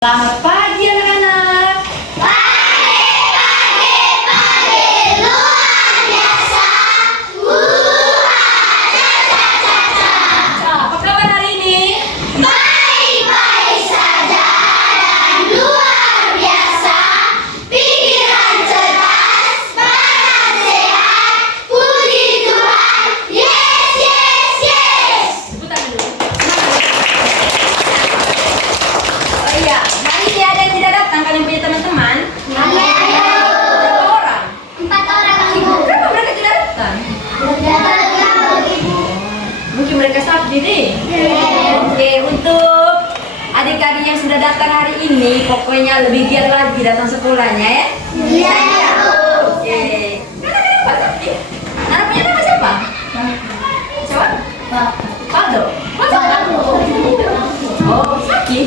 Selamat pagi anak-anak. Pagi luar biasa. Apa kabar hari ini? Baik-baik saja dan luar biasa. Pikiran cerdas, badan sehat. Puji Tuhan. Yes, yes, yes. Sebutan dulu. Oh iya, hari ini ada yang tidak datang. Kalian punya teman-teman? Berapa orang? 4 orang ibu. Kenapa mereka tidak datang? Mungkin mereka sakit nih. Oke, untuk adik-adik yang sudah datang hari ini, pokoknya lebih giat lagi datang sekolahnya ya. Iya, Bu. Oke. Kenapa sakit? Anak punya nama siapa? Siapa? Faldo. Oh, sakit.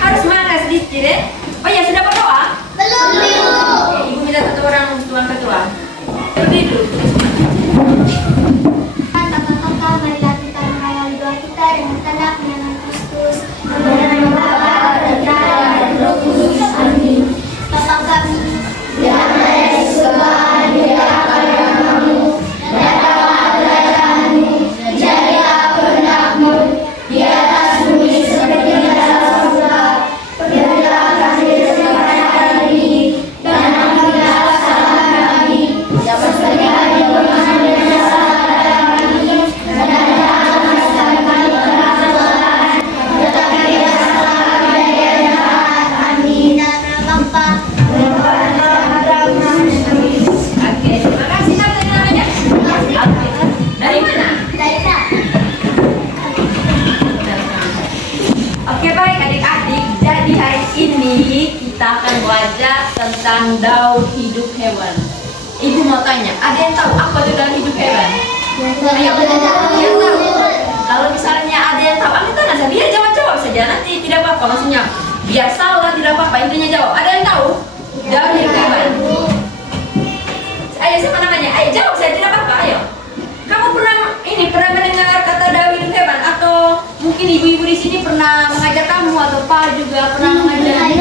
Harus semangat sedikit ya. Oh ya, sudah berdoa? Belum, Ibu. Oke, Ibu minta satu orang tuan ketua. Berdiri dulu. Kakak-kakak, marilah kita mengawali doa kita dengan tanda pengenalan Kristus. Dengan Bapa, Putra, dan Roh Kudus. Amin. Bapa kami, yang ada di surga, dimuliakan namamu. Datanglah kerajaanmu, jadilah kehendakmu di atas bumi seperti di dalam surga. Berilah kami rezeki kami hari ini, dan ampunilah kesalahan kami, seperti kami mengampuni kesalahan kami, dan jangan masukkan kami ke dalam cobaan, tetapi bebaskanlah kami dari yang jahat. Amin. Dalam nama Bapa, dan Putra, dan Roh Kudus. Oke, terima kasih. Siapa tadi namanya? Oke. Dari mana? Dari Kak. Oke, baik adik-adik. Jadi hari ini kita akan belajar tentang daur hidup hewan. Ibu mau tanya, ada yang tahu apa itu daur hidup hewan? Ayo, ada yang tahu? Kalau misalnya ada yang tahu, ambil tangan saja. Biar jawab-jawab saja. Nanti tidak apa-apa. Maksudnya biar salah tidak apa-apa. Intinya jawab. Ada yang tahu? Daur hidup hewan. Ayo, siapa namanya? Ayo jawab saya, tidak apa-apa. Ayo. Kamu pernah mendengar kata daur hidup hewan, atau mungkin ibu-ibu di sini pernah mengajar kamu, atau Pak juga pernah mengajar?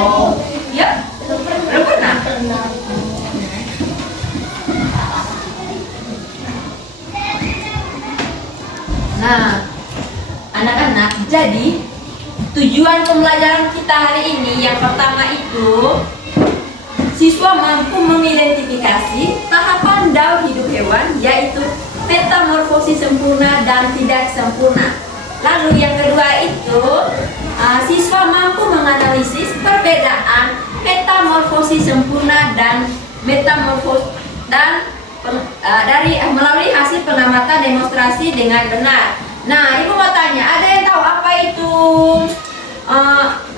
Oh, ya? Belum pernah. Nah, anak-anak, jadi tujuan pembelajaran kita hari ini yang pertama itu siswa mampu mengidentifikasi tahapan daur hidup hewan, yaitu metamorfosis sempurna dan tidak sempurna. Lalu yang kedua itu siswa mampu menganalisis perbedaan metamorfosis sempurna dan melalui hasil pengamatan demonstrasi dengan benar. Nah, ibu mau tanya, ada yang tahu apa itu?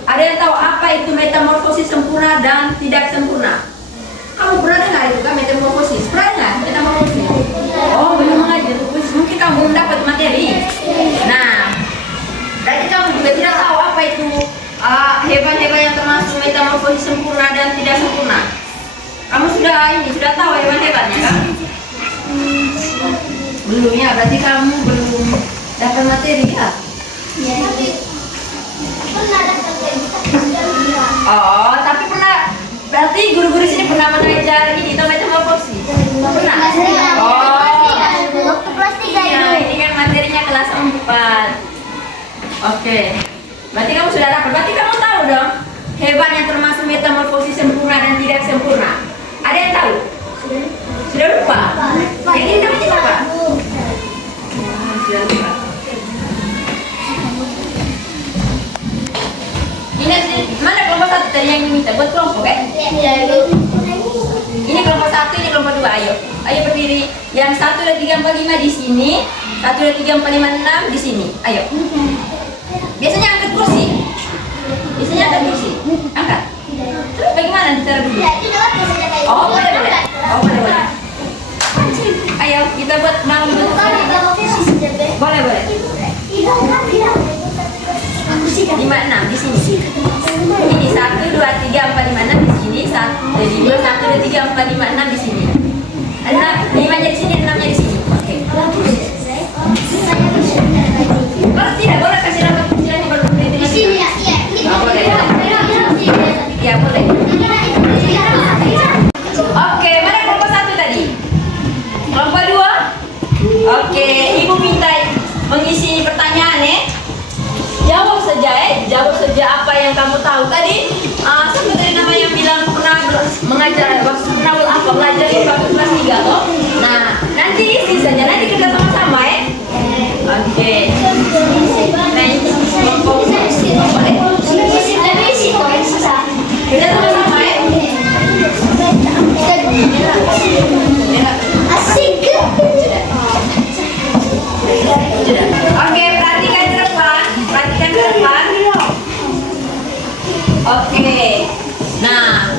Ada yang tahu apa itu metamorfosis sempurna dan tidak sempurna? Kamu pernah dengar itu kan metamorfosis? Pernah dengar metamorfosis? Oh, belum mengajar. Mungkin kamu belum dapat materi. Nah, berarti kamu juga tidak tahu apa itu hewan-hewan yang termasuk metamorfosis sempurna dan tidak sempurna. Kamu sudah tahu hewan-hewannya kan? Belum ya, berarti kamu belum dapat materi ya? Oh, tapi pernah, berarti guru-guru sini pernah mengajar ini tentang metamorfosis? Pernah? Oh, Waktu kelas 3 iya, ini kan materinya kelas 4. Oke, berarti kamu sudah dapat. Berarti kamu tahu dong hewan yang termasuk metamorfosis sempurna dan tidak sempurna. Ada yang tahu? Sudah lupa? Yang ini namanya siapa? Sudah lupa. Ini mana kelompok 1 tadi yang minta buat kelompok kan? Ini kelompok 1, ini kelompok 2. Ayo berdiri. Yang 1, 2, 3, 4, 5 di sini. 1, 2, 3, 4, 5, 6 di sini. Ayo. Biasanya angkat kursi. Angkat. Terus bagaimana cara dulu? Oh, boleh. Ayo kita buat malam dulu. Boleh. 5, 6 di sini. Ini 1, 2, 3, 4, 5, 6 di sini. 1, 2, 3, 4, 5, 6 di sini. 5-nya di sini, 6-nya di sini. Oke. Kalau tidak boleh kasih rambut kecilnya baru berdiri. Di sini ya, iya. dari waktu kelas 3 toh. Nah, nanti sisanya nanti kita sama-sama ya. Oke. Nah, ini kelompok boleh. Kita sama-sama ya. Asik. Oke, perhatikan ke depan. Perhatikan ke depan. Oke. Nah,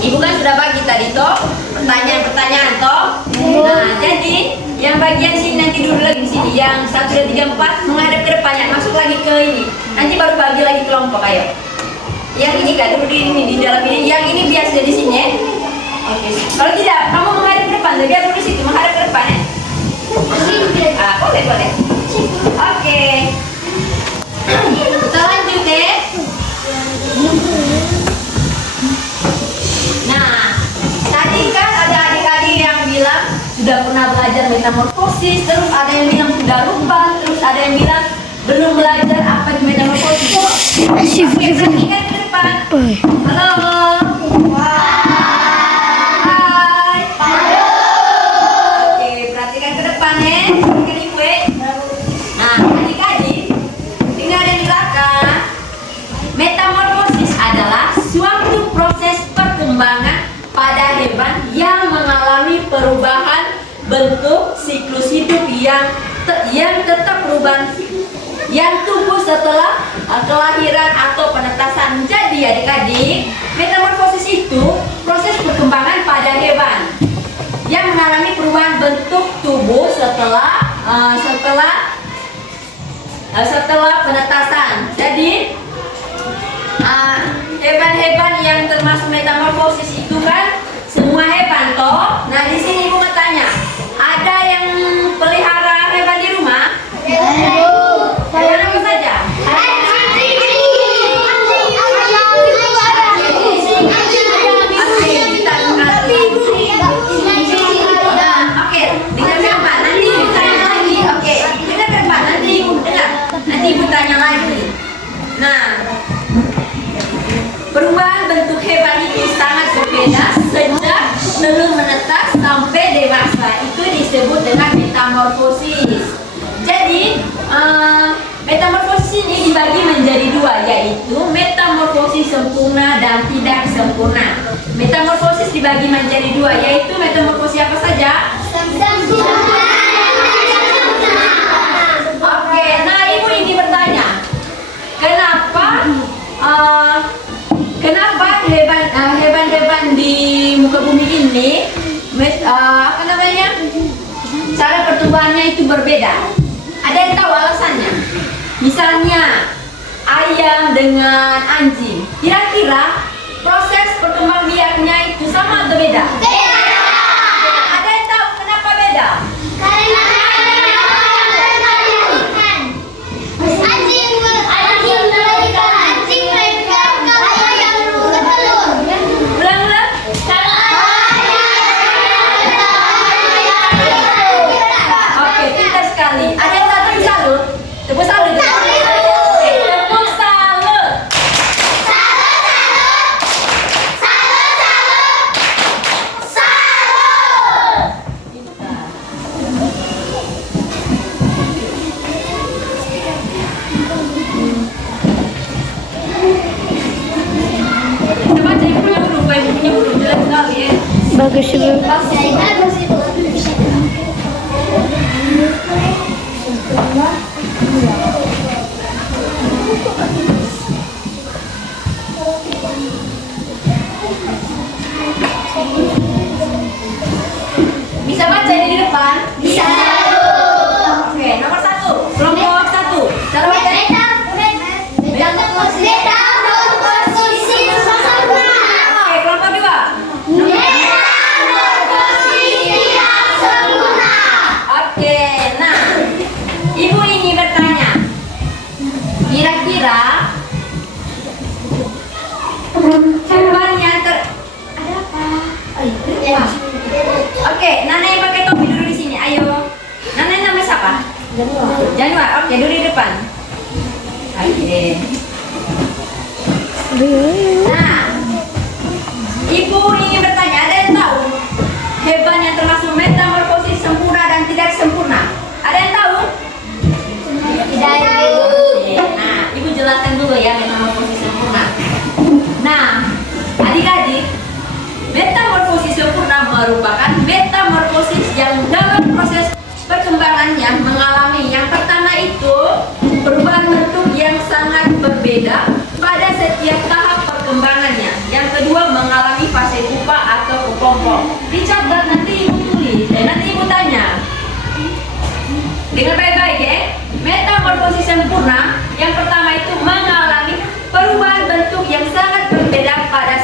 Ibu kan sudah bagi tadi toh pertanyaan-pertanyaan toh. Nah, jadi yang bagian sini nanti dulu lagi di sini. Yang 1, 2, 3, 4 menghadap ke depan, yang masuk lagi ke ini. Nanti baru bagi lagi kelompok, ayo. Yang ini kan dulu di dalam ini. Yang ini biasa di sini ya. Oke. Kalau tidak, kamu menghadap ke depan. Biar dulu di situ menghadap ke depan ya. Boleh. Oke. Kita lanjut ya. Nah, tadi kan ada adik-adik yang bilang sudah pernah belajar metamorfosis, terus ada yang bilang sudah lupa, terus ada yang bilang belum belajar apa itu metamorfosis. Oke, perhatikan ke depan. Halo. Hai. Oke, perhatikan ke depan ya. Perhatikan Ibu ya. Nah, adik-adik, dengar di belakang. Metamorfosis adalah suatu proses perkembangan pada hewan yang mengalami perubahan bentuk siklus hidup yang tetap perubahan yang tumbuh setelah kelahiran atau penetasan. Jadi adik-adik, metamorfosis itu proses perkembangan pada hewan yang mengalami perubahan bentuk tubuh setelah penetasan. Jadi hewan-hewan yang termasuk metamorfosis itu kan semua hewan toh. Nah, di sini Ibu mau tanya, ada yang pelihara hewan di rumah? Hewan apa saja? Oke, dengar Pak, nanti Ibu tanya lagi. Oke, dengar Pak, nanti Ibu tanya lagi. Nah, perubahan bentuk hewan itu sangat berbeda sejak belum menetas sampai dewasa. Itu disebut dengan metamorfosis. Jadi, metamorfosis ini dibagi menjadi dua, yaitu metamorfosis sempurna dan tidak sempurna. Metamorfosis dibagi menjadi dua, yaitu metamorfosis apa saja? Oke, nah Ibu ini bertanya, kenapa hewan-hewan di muka bumi ini cara pertumbuhannya itu berbeda? Ada yang tahu alasannya? Misalnya ayam dengan anjing, kira-kira proses perkembangbiakannya itu sama atau beda? Ada yang tahu kenapa beda? Ulang-ulang. Oke, pintar sekali. Ada yang tahu tepuk salut? Tepuk salut. Tepuk salut. Kita baca Ibu punya huruf, Ibu punya huruf jelas sekali ya. Bagus Ibu. Bisa baca ini di depan? Bisa. Oke, nomor 1. Kelompok 1. Cara baca. Oke, kelompok 2. Oke, nah Ibu ini bertanya, kira-kira hewan yang ada apa? Oke, Nana yang pakai topi dulu di sini. Ayo, Nana namanya siapa? Januar. Oke, dulu di depan. Oke. Nah, Ibu ingin bertanya, ada yang tahu termasuk metamorfosis sempurna dan tidak sempurna? Ada yang tahu? Tidak tahu. Nah, Ibu jelaskan dulu ya metamorfosis sempurna. Nah, adik-adik, metamorfosis sempurna merupakan metamorfosis yang dalam proses perkembangannya mengalami yang pertama itu perubahan bentuk yang sangat berbeda pada setiap tahap perkembangannya. Yang kedua mengalami fase pupa atau kepompong. Dicatat nanti Ibu tulis, nanti Ibu tanya. Dengar baik-baik ya. Metamorfosis sempurna yang pertama itu mengalami perubahan bentuk yang sangat berbeda pada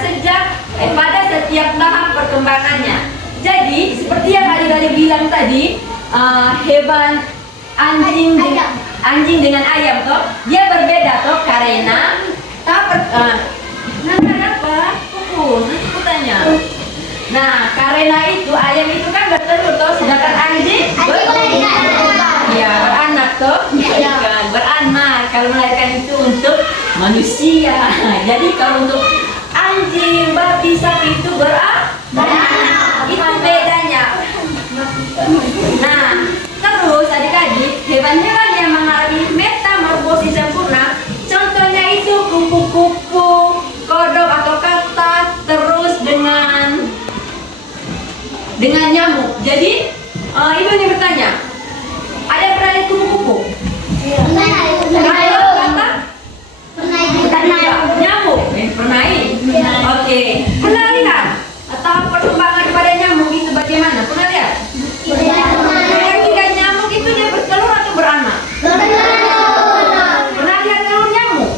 setiap tahap perkembangannya. Jadi seperti yang adik-adik bilang tadi, hewan anjing dengan ayam toh dia berbeda toh karena apa? Nanti aku tanya. Nah, karena itu ayam itu kan bertelur toh, sedangkan anjing beranak toh, beranak. Kalau melahirkan itu untuk manusia. Jadi kalau untuk anjing, babi, sapi itu beranak. Itu bedanya. Nah, terus adik-adik, hewan-hewan yang mengalami metamorfosis sempurna, contohnya itu kupu-kupu, kodok atau katak, terus dengan nyamuk. Jadi, Ibu ini bertanya, ada yang pernah lihat kupu-kupu? Kalau katak? Nyamuk? Pernah. Oke. Pernah lihat tahap perkembangan pada nyamuk itu bagaimana? Pernah lihat? Ketika nyamuk itu dia bertelur atau beranak? Pernah lihat telur nyamuk?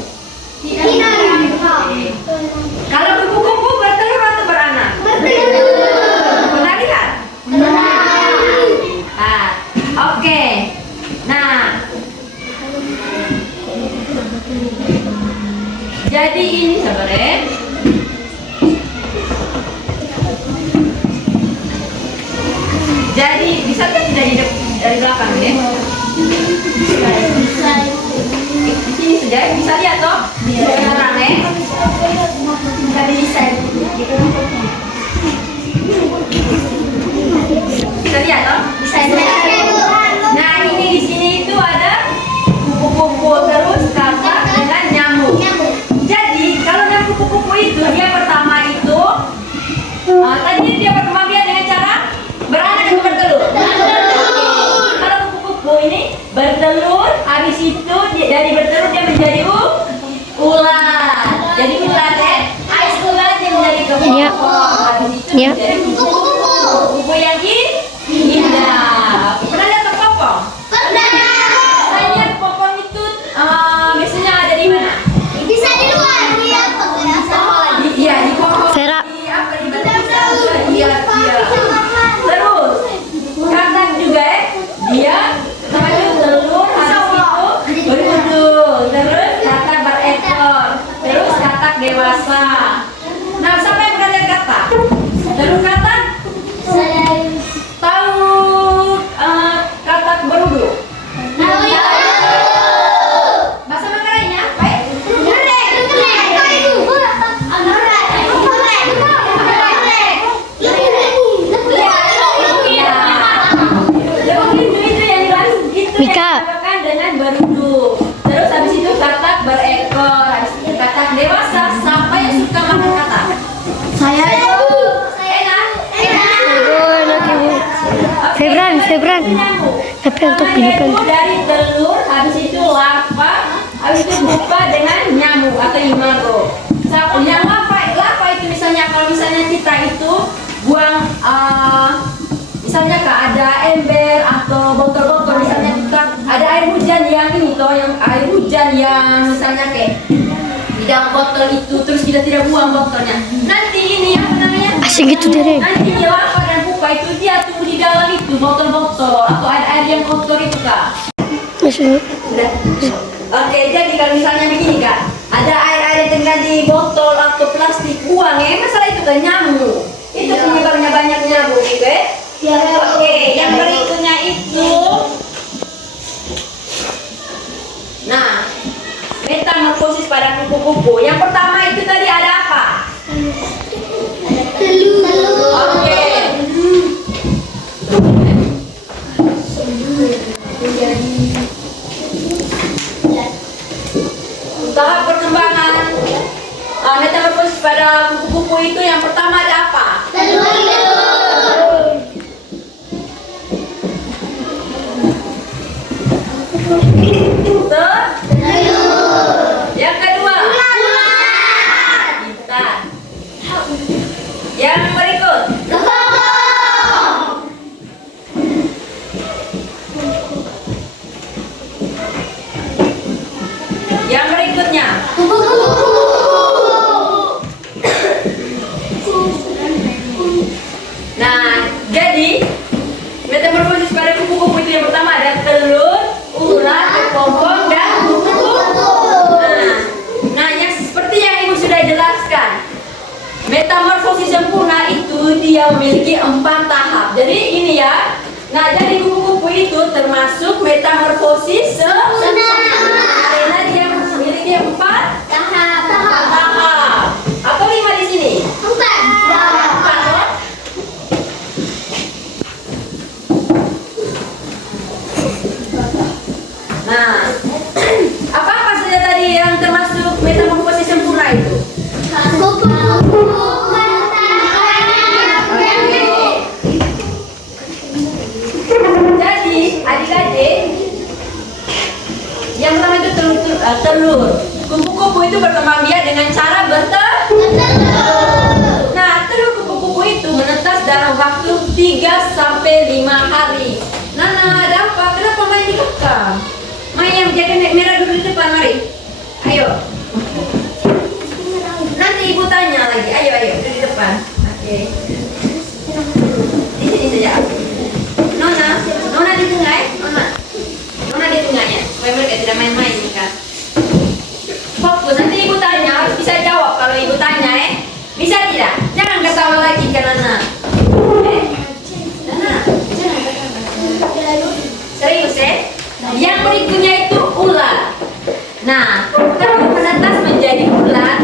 Kalau kupu-kupu bertelur atau beranak? Pernah lihat? Oke. Nah, jadi ini sebenarnya jadi bisa tidak dari belakang ya? Di sini saja bisa lihat toh? Orang ya? Bisa lihat toh? Bisa. Nah, ini di sini itu ada kupu-kupu terus katak dengan nyamuk. Jadi kalau ada kupu-kupu itu dia pertama itu tadi dia berkembang biak dengan cara beranak atau bertelur? Kalau kupu-kupu ini bertelur, habis itu dari bertelur dia menjadi ular. Jadi ular ya, habis ular dia menjadi kepompong. Habis itu menjadi kupu-kupu yang indah. Pernah lihat kepompong? Tanya kepompong itu biasanya ada di mana? Bisa di luar, Iya, di pohon. Vera. Iya. Terus katak juga ya, dia namanya telur, habis itu berudul, terus katak berekor, terus katak dewasa. Nah, siapa yang pernah lihat katak? Terus katak tahu katak berudul? Bahasa Mandaranya apa ya? Mika. Dengan berudul. Terus habis itu katak berekor, habis itu katak dewasa. Siapa yang suka makan katak? Saya Enak. Febran. Nepel topi, nepel. Itu dari telur, habis itu larva, habis itu pupa dengan nyamuk atau imago. Yang larva itu misalnya kalau misalnya kita itu buang misalnya ada ember atau botol-botol, misalnya kita ada air hujan yang ini toh, yang air hujan yang misalnya kayak di dalam botol itu, terus kita tidak buang botolnya. Nanti ini apa namanya? Asik gitu deh. Nanti larva dan pupa itu dia tumbuh di dalam itu botol-botol atau air yang kotor itu kak. Masuk. Udah. Oke, jadi kalau misalnya begini kak, ada air yang tinggal di botol atau plastik, buang ya, masalah itu kan nyamuk. Itu penyebabnya banyak nyamuk gitu ya. Oke, yang berikutnya itu, nah, metamorfosis pada kupu-kupu. Yang pertama itu tadi ada apa? Oke. Tahap perkembangan metamorfosis pada kupu-kupu itu yang pertama ada apa? Yang kedua, Pintar. Yang berikut, yang berikutnya, nah, jadi metamorfosis pada kupu-kupu itu yang pertama ada telur, ular, kepompong, dan kupu-kupu. Nah, yang seperti yang ibu sudah jelaskan, metamorfosis sempurna itu dia memiliki 4 tahap. Jadi ini ya. Nah, jadi kupu-kupu itu termasuk metamorfosis sempurna karena dia memiliki 4 tahap. Atau 5 di sini? 4. Nah, apa-apa saja tadi yang termasuk metamorfosis sempurna itu? Jadi, adik-adik, yang pertama itu telur. Kupu-kupu itu berkembang biak dengan cara bertelur. Nah, telur kupu-kupu itu menetas dalam waktu 3 sampai 5 hari. Nana, ada apa? Kenapa main dikekang? Main yang jaga merah dulu di depan, mari. Ayo. Nanti ibu tanya lagi. Ayo, duduk di depan. Oke. Di sini saja. Nona di tengah ya? Nona di tengahnya. Supaya mereka tidak main-main nih kan. Fokus. Nanti ibu tanya harus bisa jawab. Kalau ibu tanya bisa tidak? Jangan ketawa lagi ke Nana. Nana, jangan ketawa. Serius Yang berikutnya itu ular. Nah, telur menetas menjadi ular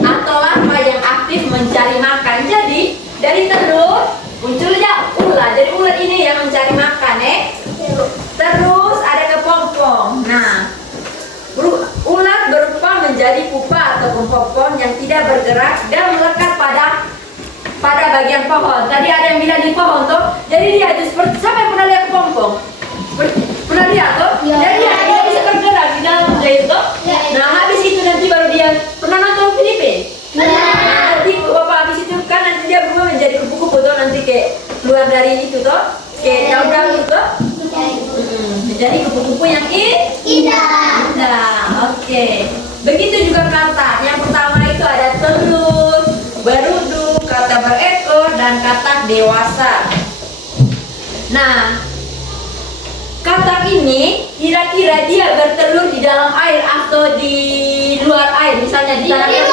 atau larva yang aktif mencari makan. Jadi dari telur munculnya ular. Jadi ular ini yang mencari makan Terus ada kepompong. Nah, ular berupa menjadi pupa atau kepompong yang tidak bergerak dan melekat pada bagian pohon. Tadi ada yang bilang di pohon tuh. Jadi dia itu seperti, siapa yang pernah lihat kepompong? Pernah lihat tuh? Ya. Jadi dia bisa bergerak di dalam itu. Ya. Nah, habis itu nanti baru dia pernah nonton Filipin. Nah, nanti bapak habis itu kan nanti dia berubah menjadi kupu-kupu tuh, nanti kayak keluar dari itu tuh, kayak daun-daun itu. Jadi kupu-kupu yang indah. Oke. Begitu juga kata. Yang pertama itu ada telur, berudu, kata berekor, dan kata dewasa. Nah, katak ini kira-kira dia bertelur di dalam air atau di luar air, misalnya di dalam air.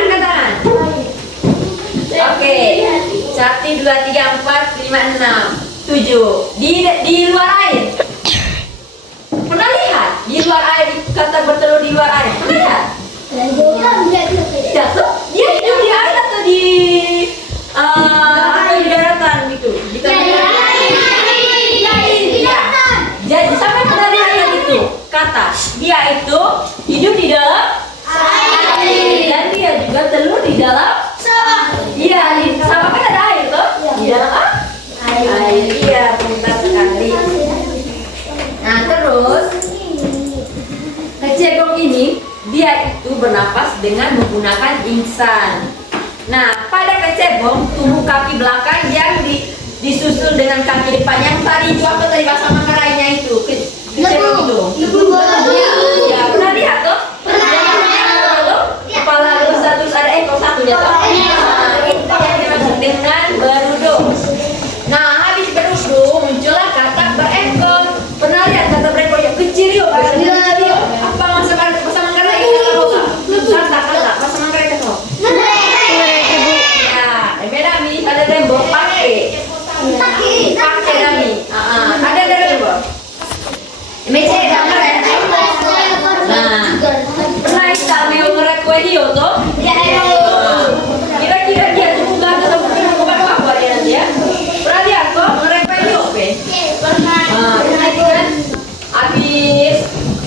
Angkat tangan. Oke. 1, 2, 3, 4, 5, 6, 7. Di luar air. Pernah lihat? Di luar air katak bertelur di luar air. Pernah lihat? Tidak tuh. Dia hidup di air atau di di daratan gitu. Jadi sampai pernah lihat itu kata dia itu hidup di dalam air dan dia juga telur di dalam iya sama kan ada air tuh di dalam air. Iya, pintar sekali. Nah, terus kecebong ini dia itu bernapas dengan menggunakan insang. Nah, pada kecebong tubuh kaki belakang yang disusul dengan kaki depan yang tadi itu apa tadi bahasa Manggarainya itu kecebong itu. Ya, pernah lihat tuh? Kepala besar terus ada ekor satu ya tuh. Nah, itu yang dimaksud dengan berudu. Nah, habis berudu muncullah katak berekor. Pernah lihat katak berekor yang kecil yuk? Apa bahasa Manggarai itu tahu nggak? Kata bahasa Manggarai itu tahu? Beda mi, ada tembok pakai dami. Ada tembok. Meja gambar ya.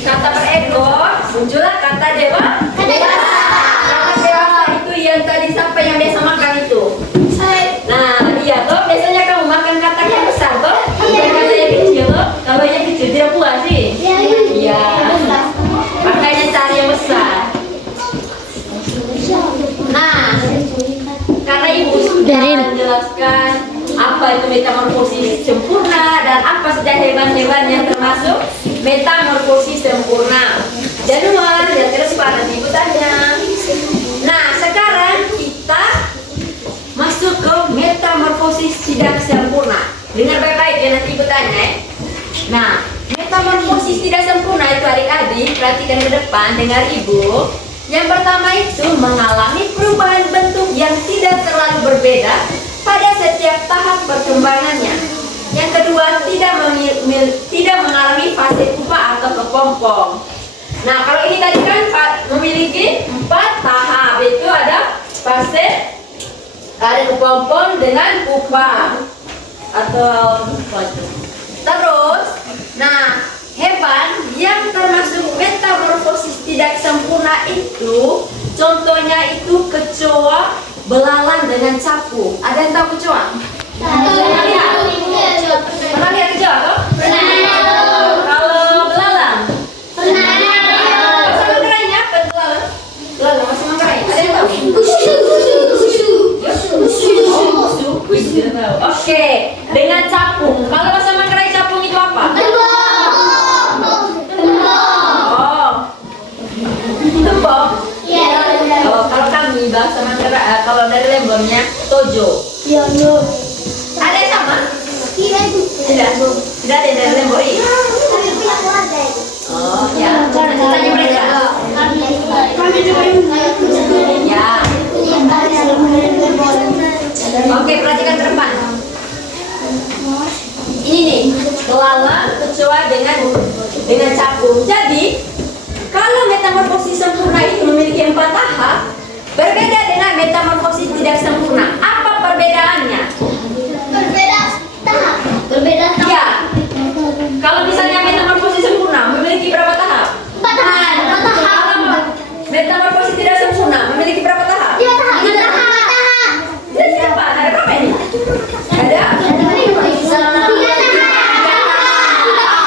kata berekor, muncullah kata dewa. Dewasa. Kata dewasa itu yang tadi siapa yang biasa makan itu? Nah, iya toh, biasanya kamu makan kata yang besar toh? Bukan kata yang kecil toh? Kalau yang kecil tidak puas sih. Iya. Makanya cari yang besar. Nah, karena ibu sudah menjelaskan apa itu metamorfosis sempurna dan apa saja hewan-hewannya termasuk metamorfosis sempurna. Januar, ya terus pada ibu tanya. Nah, sekarang kita masuk ke metamorfosis tidak sempurna. Dengar baik-baik ya, nanti ibu tanya ya. Nah, metamorfosis tidak sempurna itu adik-adik, perhatikan ke depan, dengar ibu. Yang pertama itu mengalami perubahan bentuk yang tidak terlalu berbeda pada setiap tahap perkembangannya. Yang kedua, tidak mengalami fase pupa atau kepompong. Nah, kalau ini tadi kan memiliki 4 tahap, itu ada fase, ada kepompong dengan pupa atau terus. Nah, hewan yang termasuk metamorfosis tidak sempurna itu, contohnya itu kecoa, belalang dengan capung. Ada yang tahu kecoa? Pernah lihat? Pernah lihat kecoa toh? Kalau belalang? Bahasa Manggarainya apa belalang? Belalang bahasa Manggarai. Ada yang tahu? Oke, dengan capung. Kalau bahasa Manggarai capung itu apa? Tembok. Oh, kalau kami bahasa Manggarai, kalau dari Lembonnya tojo. Ada yang sama? Tidak. Tidak ada yang dari Lembon. Oh, ya. Nanti tanya mereka. Ya. Oke, perhatikan ke depan. Ini nih, belalang, kecoa dengan capung. Jadi, kalau metamorfosis sempurna itu memiliki 4 tahap, berbeda dengan metamorfosis tidak sempurna. Apa perbedaannya? Berbeda tahap. Ya. Kalau misalnya metamorfosis sempurna memiliki berapa tahap? 4 tahap. Kalau metamorfosis tidak sempurna memiliki berapa tahap? 2 tahap. Jadi siapa? Ada berapa ini? Ada?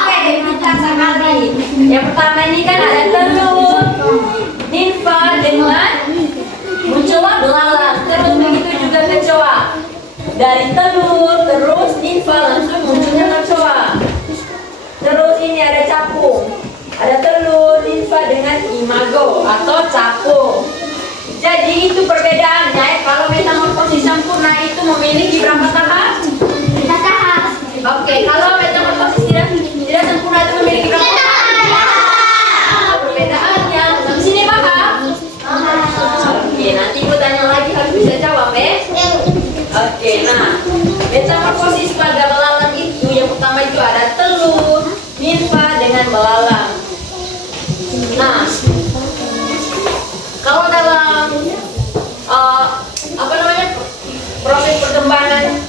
Oke, kita sekali. Yang pertama ini kan ada telur, nimfa dengan muncullah belalang. Terus begitu juga kecoa. Dari telur terus nimfa langsung munculnya kecoa. Terus ini ada capung. Ada telur, nimfa dengan imago atau capung. Jadi itu perbedaannya. Kalau metamorfosis sempurna itu memiliki berapa tahap? 4 tahap. Oke, kalau metamorfosis tidak sempurna itu memiliki berapa tahap? Perbedaannya. Di sini paham? Oke, nanti ibu tanya lagi harus bisa jawab ya. Oke, nah metamorfosis pada belalang itu yang pertama itu ada telur, nimfa dengan belalang. Nah, kalau dalam proses perkembangan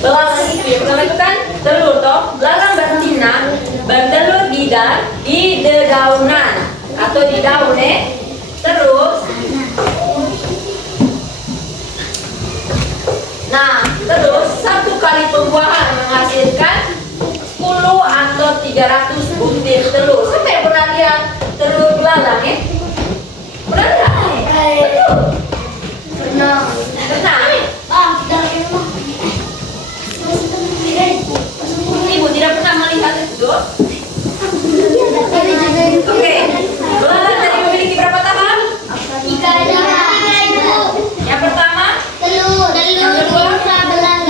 belalang itu yang pertama itu kan telur toh, belalang betina bertelur di dedaunan atau di daun terus. Nah, terus 1 kali pembuahan menghasilkan 10 atau 300 butir telur. Siapa yang pernah lihat telur belalang ya? Pernah lihat? Betul. Pernah. Ibu tidak pernah melihat itu. Oke. Belalang tadi memiliki berapa tahap? 3 tahap. Yang pertama, Telur. Yang kedua? Belalang.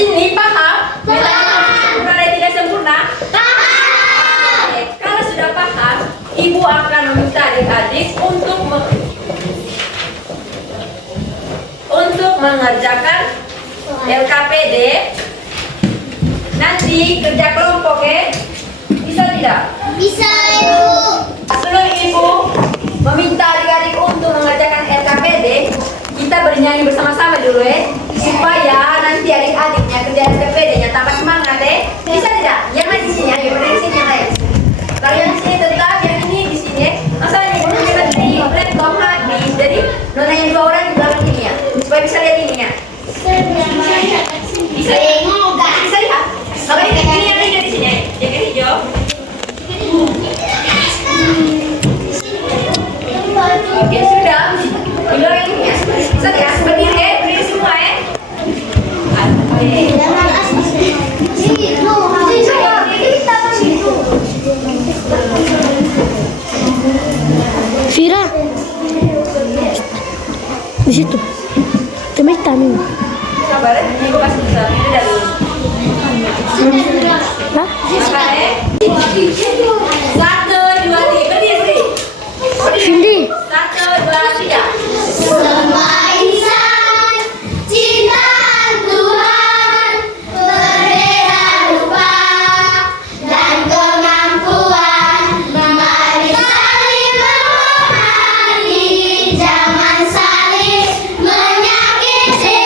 sini paham? Sempurna dan tidak sempurna? Oke, kalau sudah paham, ibu akan meminta adik-adik untuk mengerjakan LKPD. Nanti kerja kelompok, bisa tidak? Bisa, Ibu. Sebelum ibu meminta adik-adik untuk mengerjakan LKPD, kita bernyanyi bersama-sama dulu supaya nanti adik-adiknya kerja LKPD-nya tambah semangat Bisa tidak? Yang lain di sini, ayo berdiri di sini yang lain. Kalau yang di sini tetap, yang ini di sini. Masalahnya ibu kita di laptop habis, jadi nona yang 2 orang di belakang ini ya, supaya bisa lihat ininya. Bisa lihat? Kalau ini yang hijau di sini, yang hijau. Oke, sudah. Hijau yang ini ya. Sudah, berdiri semua Oke. Vira. Di situ. Kami tamu. Sabar, ibu kasih bisa. Ini dari. Hah? Sabar 1, 2, 3. Berdiri. Cindy. 1, 2, 3. Semua insan cinta Tuhan berbeda rupa dan kemampuan. Mari saling menghormati, jangan saling menyakiti.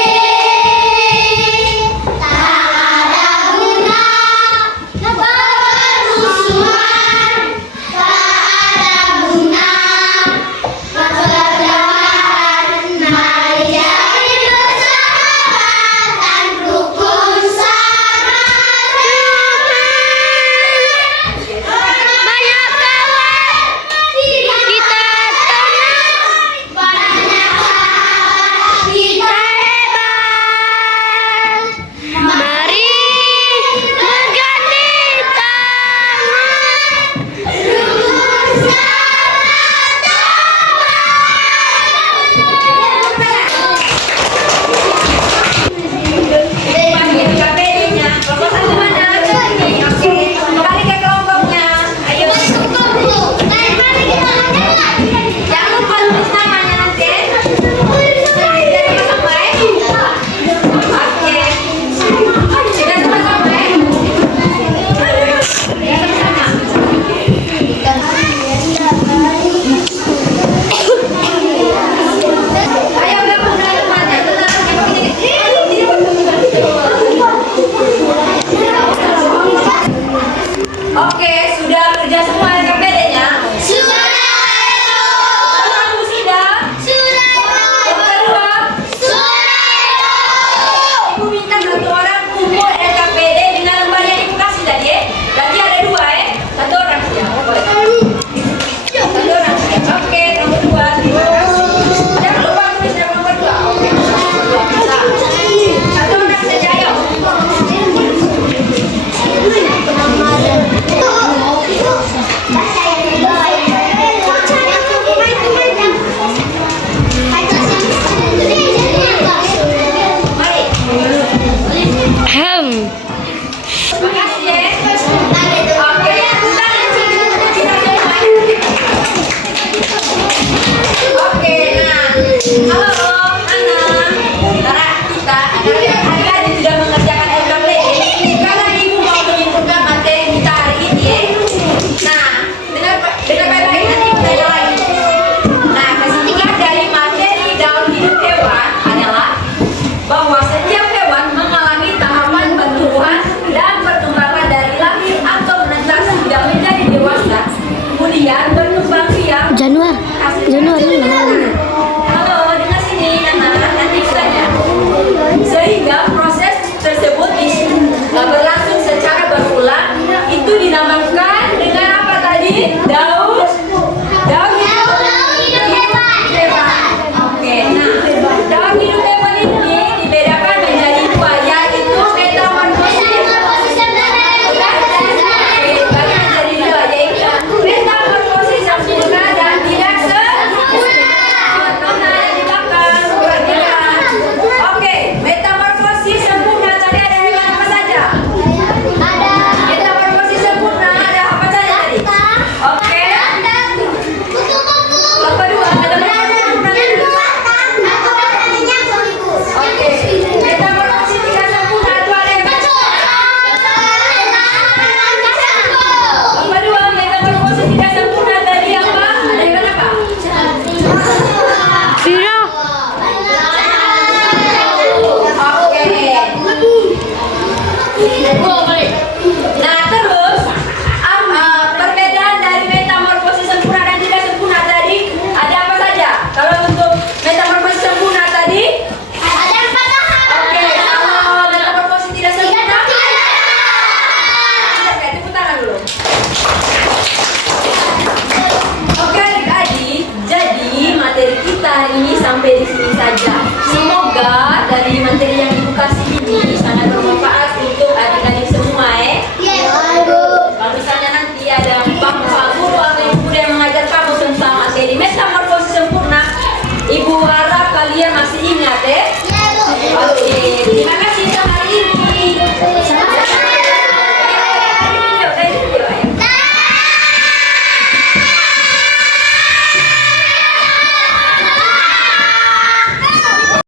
Tak ada guna permusuhan, tak ada guna pertengkaran. Mari jadi bersahabat dan rukun sama banyak kawan kita tenang, banyak sahabat kita hebat. Mari berganti tangan, rukun LKPD-nya. Kelompok 1 mana? Ini. Oke. Kembali ke kelompoknya. Ayo. Jangan lupa tulis namanya nanti. Jadi sama Oke.